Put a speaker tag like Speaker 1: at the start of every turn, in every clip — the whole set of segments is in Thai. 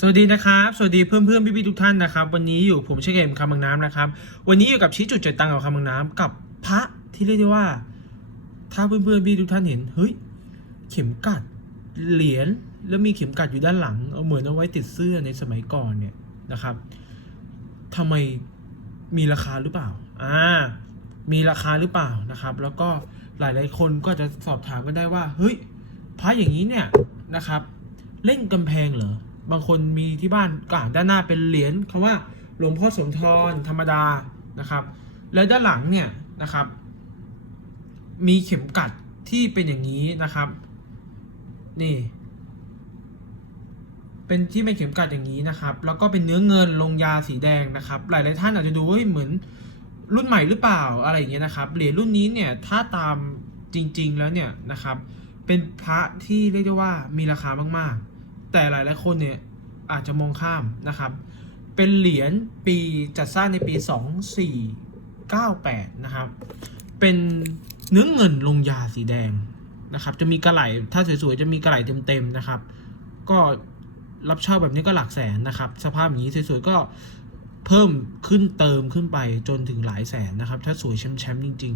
Speaker 1: สวัสดีนะครับ สวัสดีเพื่อนเพื่อนพี่พี่ๆทุกท่านนะครับ วันนี้อยู่ผมเชคเกมคำบางน้ำนะครับ วันนี้อยู่กับชี้จุดจ่ายตังค์กับคำบางน้ำกับพระที่เรียกได้ว่า ถ้าเพื่อนเพื่อนๆพี่ทุกท่านเห็นเฮ้ยเข็มกัดเหรียญแล้วมีเข็มกัดอยู่ด้านหลังเอาเหมือนเอาไว้ติดเสื้อในสมัยก่อนเนี่ยนะครับทำไมมีราคาหรือเปล่าอ่ามีราคาหรือเปล่านะครับ แล้วก็หลายๆคนก็จะสอบถามกันได้ว่าเฮ้ยพระอย่างนี้เนี่ยนะครับ เล่นกำแพงเหรอ บางคนมีที่บ้านก็อ่านด้านหน้าเป็นเหรียญคำว่าหลวงพ่อสมทรธรรมดานะครับ แล้วด้านหลังเนี่ยนะครับ มีเข็มกัดที่เป็นอย่างนี้นะครับ นี่ เป็นที่เป็นเข็มกัดอย่างนี้นะครับ แล้วก็เป็นเนื้อเงินลงยาสีแดงนะครับ หลายๆท่านอาจจะดูว่าเฮ้ยเหมือนรุ่นใหม่หรือเปล่าอะไรอย่างเงี้ยนะครับเหรียญรุ่นนี้เนี่ยถ้าตามจริง ๆ แล้วเนี่ยนะครับ เป็นพระที่เรียกได้ว่ามีราคามากๆ แต่หลายๆคนเนี่ยอาจจะมองข้ามนะครับ เป็นเหรียญปีจัดสร้างในปี 2498 นะครับ เป็นเนื้อเงินลงยาสีแดงนะครับ จะมีกระไหลถ้าสวยๆ จะมีกระไหลเต็มๆนะครับ ก็รับเช่าแบบนี้ก็หลักแสนนะครับ สภาพอย่างนี้สวยๆ ก็เพิ่มขึ้นเติมขึ้นไปจนถึงหลายแสนนะครับ ถ้าสวยแชมป์ๆจริง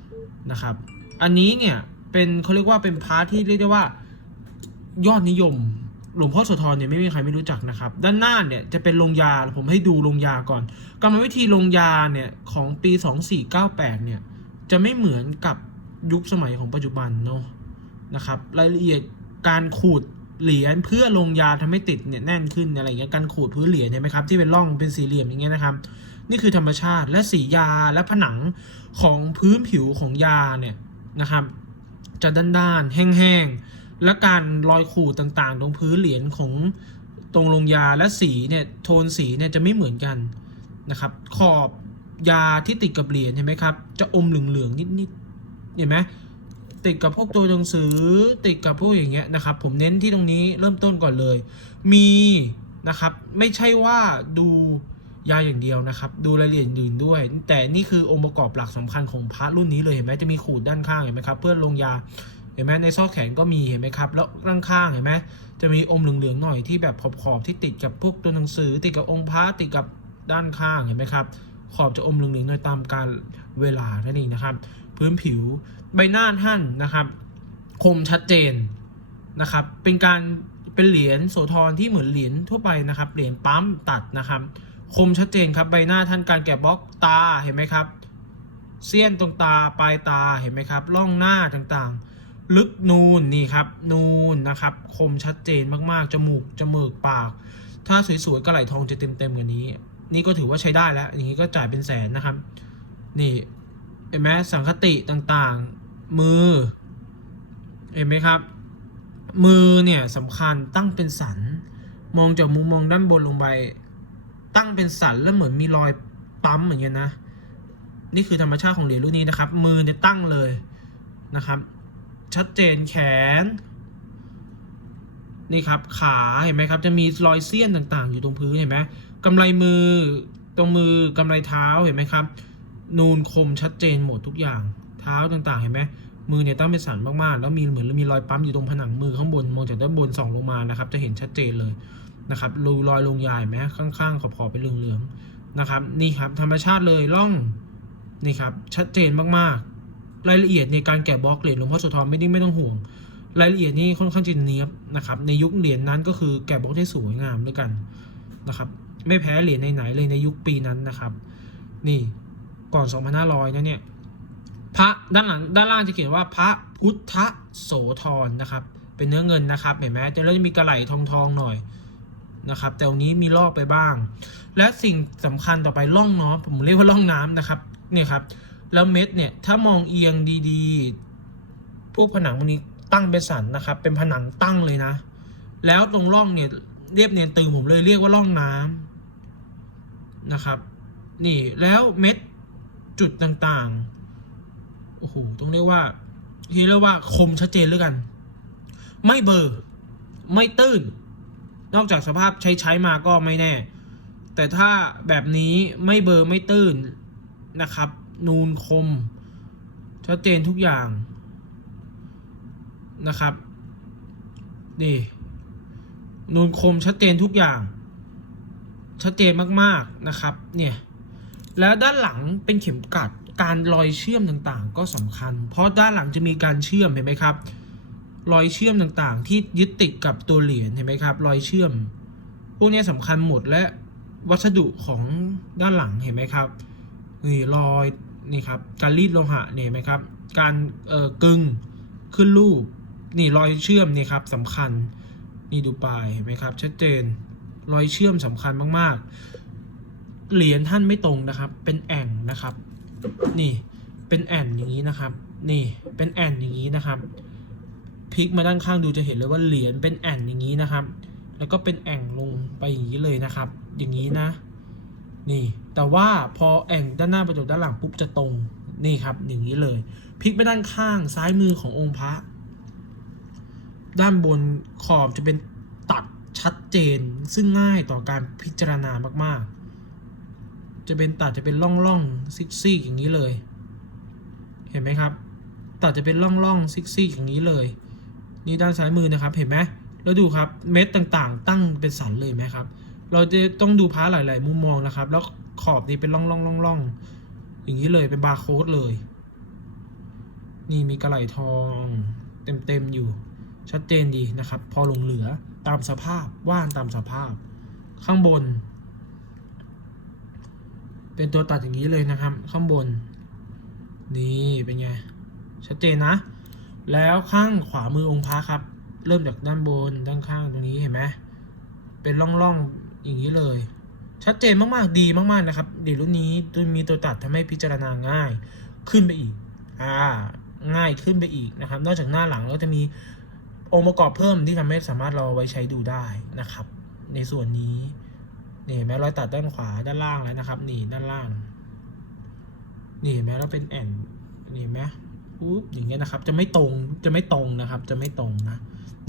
Speaker 1: ๆนะครับ อันนี้เนี่ยเป็นเขาเรียกว่าเป็นพาร์ทที่เรียกได้ว่ายอดนิยม หลวงพ่อโสธรเนี่ยไม่มีใครไม่รู้จักนะครับ ด้านหน้าเนี่ยจะเป็นลงยาผมให้ดูลงยาก่อนกรรมวิธีลงยาเนี่ยของปี 2498เนี่ยจะไม่เหมือนกับยุคสมัยของปัจจุบันเนาะนะครับรายละเอียดการขูดเหรียญเพื่อลงยาทำให้ติดเนี่ยแน่นขึ้นอะไรอย่างเงี้ยการขูดพื้นเหรียญเห็นไหมครับที่เป็นร่องเป็นสี่เหลี่ยมอย่างเงี้ยนะครับ นี่คือธรรมชาติและสียาและผนังของพื้นผิวของยาเนี่ยนะครับ จะด้านๆแห้งๆ และการรอยขูดต่างๆ ตรงพื้นเหรียญของตรงลงยาและสีเนี่ยโทนสีเนี่ยจะไม่เหมือนกันนะครับ ขอบยาที่ติดกับเหรียญเห็นไหมครับ จะอมเหลืองๆนิดๆเห็นไหมติดกับพวกตัวหนังสือติดกับพวกอย่างเงี้ยนะครับ ผมเน้นที่ตรงนี้เริ่มต้นก่อนเลย มีนะครับไม่ใช่ว่าดูยาอย่างเดียวนะครับ ดูรายละเอียดอื่นด้วย แต่นี่คือองค์ประกอบหลักสำคัญของพระรุ่นนี้เลยเห็นไหมจะมีขูดด้านข้างเห็นไหมครับ เพื่อลงยา เห็นไหมในซอกแขนก็มีเห็นไหมครับ แล้วข้างเห็นไหมจะมีอมเหลืองๆหน่อยที่แบบขอบๆที่ติดกับพวกตัวหนังสือ ติดกับองค์พระติดกับด้านข้างเห็นไหมครับ ขอบจะอมเหลืองๆหน่อยตามการเวลานั่นเองนะครับ พื้นผิวใบหน้าท่านนะครับ คมชัดเจนนะครับ เป็นการเป็นเหรียญโสธรที่เหมือนเหรียญทั่วไปนะครับ เหรียญปั๊มตัดนะครับ คมชัดเจนครับใบหน้าท่านการแกะบล็อกตาเห็นไหมครับเสี้ยนตรงตาปลายตาเห็นไหมครับร่องหน้าต่างๆ ลึกนูนนี่ครับ นูนนะครับ คมชัดเจนมากๆ จมูกจมูกปาก ถ้าสวยๆกระไหลทองจะเต็มๆกว่านี้ นี่ก็ถือว่าใช้ได้แล้ว อย่างนี้ก็จ่ายเป็นแสนนะครับ นี่เห็นไหมสังคติต่างๆ มือ เห็นไหมครับ มือเนี่ยสำคัญตั้งเป็นสัน มองจากมุมมองด้านบนลงไป ตั้งเป็นสันแล้วเหมือนมีรอยปั๊มเหมือนกันนะ นี่คือธรรมชาติของเหรียญรุ่นนี้นะครับ มือเนี่ยตั้งเลยนะครับ ชัดเจนแขน นี่ครับขาเห็นไหมครับ จะมีรอยเสี้ยนต่างๆ อยู่ตรงพื้นเห็นไหมกำไรมือตรงมือกำไรเท้าเห็นไหมครับ นูนคมชัดเจนหมดทุกอย่างเท้าต่างๆ เห็นไหมมือเนี่ยตั้งเป็นสันมากๆ แล้วมีเหมือนมีรอยปั๊มอยู่ตรงผนังมือข้างบนมองจากด้านบนส่องลงมานะครับ จะเห็นชัดเจนเลยนะครับรูรอยลงยาเห็นไหมข้างๆขอบๆเป็นเหลืองๆนะครับ นี่ครับธรรมชาติเลยร่องนี่ครับชัดเจนมากๆ รายละเอียดในการแกะบล็อกเหรียญหลวงพ่อโสธรไม่ได้ไม่ต้องห่วง รายละเอียดนี่ค่อนข้างจะเนียบนะครับในยุคเหรียญนั้นก็คือแกะบล็อกได้สวยงามด้วยกันนะครับไม่แพ้เหรียญไหนๆเลยในยุคปีนั้นนะครับ นี่ก่อน 2,500นะเนี่ยพระด้านหลังด้านล่างจะเขียนว่าพระพุทธโสธรนะครับ เป็นเนื้อเงินนะครับเห็นไหมจะเริ่มมีกระไหลทองทองๆหน่อยนะครับแต่วันนี้มีลอกไปบ้าง และสิ่งสำคัญต่อไปล่องเนาะผมเรียกว่าล่องน้ำนะครับเนี่ยครับ แล้วเม็ดเนี่ยถ้ามองเอียงดีๆ พวกผนังพวกนี้ตั้งเป็นสันนะครับ เป็นผนังตั้งเลยนะ แล้วตรงร่องเนี่ยเรียบเนียนตึงผมเลยเรียกว่าร่องน้ำนะครับ นี่แล้วเม็ดจุดต่างๆ โอ้โหต้องเรียกว่าที่เรียกว่าคมชัดเจนเลยกัน ไม่เบลอร์ ไม่ตื้น นอกจากสภาพใช้ใช้มาก็ไม่แน่ แต่ถ้าแบบนี้ไม่เบลอร์ไม่ตื้นนะครับ นูนคม ชัดเจนทุกอย่างนะครับ นี่ นูนคมชัดเจนทุกอย่าง ชัดเจนมากๆนะครับ เนี่ย แล้วด้านหลังเป็นเข็มกัดการรอยเชื่อมต่างๆ ก็สำคัญ เพราะด้านหลังจะมีการเชื่อมเห็นไหมครับ รอยเชื่อมต่างๆ ที่ยึดติดกับตัวเหรียญเห็นไหมครับ รอยเชื่อม พวกนี้สำคัญหมดและวัสดุของด้านหลังเห็นไหมครับนี่รอย นี่ครับการรีดโลหะเนี่ยไหมครับ การเอ่อกึ่งขึ้นรูปนี่รอยเชื่อมนี่ครับสำคัญนี่ดูปลายเห็นไหมครับชัดเจนรอยเชื่อมสำคัญมากๆ เหรียญท่านไม่ตรงนะครับ เป็นแอ่งนะครับ นี่เป็นแอ่นอย่างนี้นะครับ นี่เป็นแอ่นอย่างนี้นะครับพลิกมาด้านข้างดูจะเห็นเลยว่าเหรียญเป็นแอ่นอย่างนี้นะครับ แล้วก็เป็นแอ่งลงไปอย่างนี้เลยนะครับ อย่างนี้นะ นี่แต่ว่าพอแอ่งด้านหน้าไปจบด้านหลังปุ๊บจะตรงนี่ครับอย่างนี้เลยพลิกไปด้านข้างซ้ายมือขององค์พระ ด้านบนขอบจะเป็นตัดชัดเจนซึ่งง่ายต่อการพิจารณามากๆ จะเป็นตัดจะเป็นร่องร่องซิกซิกอย่างนี้เลย เห็นไหมครับ ตัดจะเป็นร่องร่องซิกซิกอย่างนี้เลย นี่ด้านซ้ายมือนะครับเห็นไหมแล้วดูครับเม็ดต่างๆ ตั้งเป็นสันเลยไหมครับ เราจะต้องดูพาร์ทหลาย ๆ มุมมองนะครับ แล้วขอบนี้เป็นร่องร่องร่องร่องอย่างนี้เลยเป็นบาร์โค้ดเลย นี่มีกระไหลทองเต็ม ๆ อยู่ ชัดเจนดีนะครับ พอลงเหลือตามสภาพว่านตามสภาพ ข้างบน เป็นตัวตัดอย่างนี้เลยนะครับ ข้างบน นี่เป็นไง ชัดเจนนะ แล้วข้างขวามือองค์พระครับ เริ่มจากด้านบนด้านข้างตรงนี้เห็นไหมเป็นร่องๆ อย่างนี้เลย ชัดเจนมากๆดีมากๆนะครับเดี๋ยวรุ่นนี้มีตัวตัดทำให้พิจารณาง่ายขึ้นไปอีกอ่าง่ายขึ้นไปอีกนะครับ นอกจากหน้าหลังแล้วจะมีองค์ประกอบเพิ่มที่ทำให้สามารถเราเอไว้ใช้ดูได้นะครับ ในส่วนนี้นี่เห็นไหมรอยตัดด้านขวาด้านล่างแล้วนะครับ นี่ด้านล่าง นี่เห็นไหมแล้วเป็นแอนนี่เห็นไหมปุ๊บอย่างเงี้ยนะครับ จะไม่ตรงจะไม่ตรงนะครับ จะไม่ตรงนะ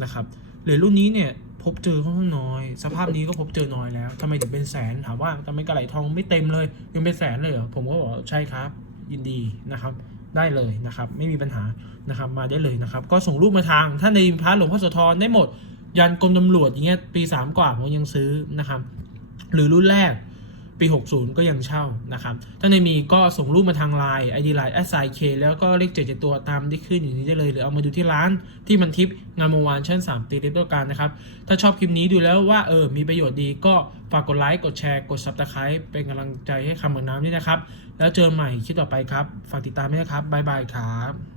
Speaker 1: นะครับเหรียญรุ่นนี้เนี่ย พบเจอค่อนข้างน้อย สภาพนี้ก็พบเจอน้อยแล้วทำไมถึงเป็นแสนถามว่าทำไมกระไหลทองไม่เต็มเลยยังเป็นแสนเลยเหรอผมก็บอกใช่ครับ ยินดีนะครับได้เลยนะครับ ไม่มีปัญหานะครับมาได้เลยนะครับ ก็ส่งรูปมาทางท่านในพระหลวงพ่อโสธรได้หมด ยันกรมตำรวจอย่างเงี้ยปีสามกว่าผมยังซื้อนะครับ หรือรุ่นแรก ปี 60 ก็ยังเช่านะครับถ้าในมีก็ส่งรูปมาทางไลน์ ID ไลน์ s i k แล้วก็เลขเจ็ดตัวตามที่ขึ้นอยู่นี้ได้เลย หรือเอามาดูที่ร้านที่มันทิปงานเมอวานชั้น 3 ตีเล็กตัวการนะครับ ถ้าชอบคลิปนี้ดูแล้วว่าเออมีประโยชน์ดีก็ฝากกดไลค์กดแชร์กด subscribe เป็นกำลังใจให้คำเหมือนน้ำนี่นะครับ แล้วเจอใหม่คลิปต่อไปครับ ฝากติดตามด้วยนะครับบ๊ายบายครับ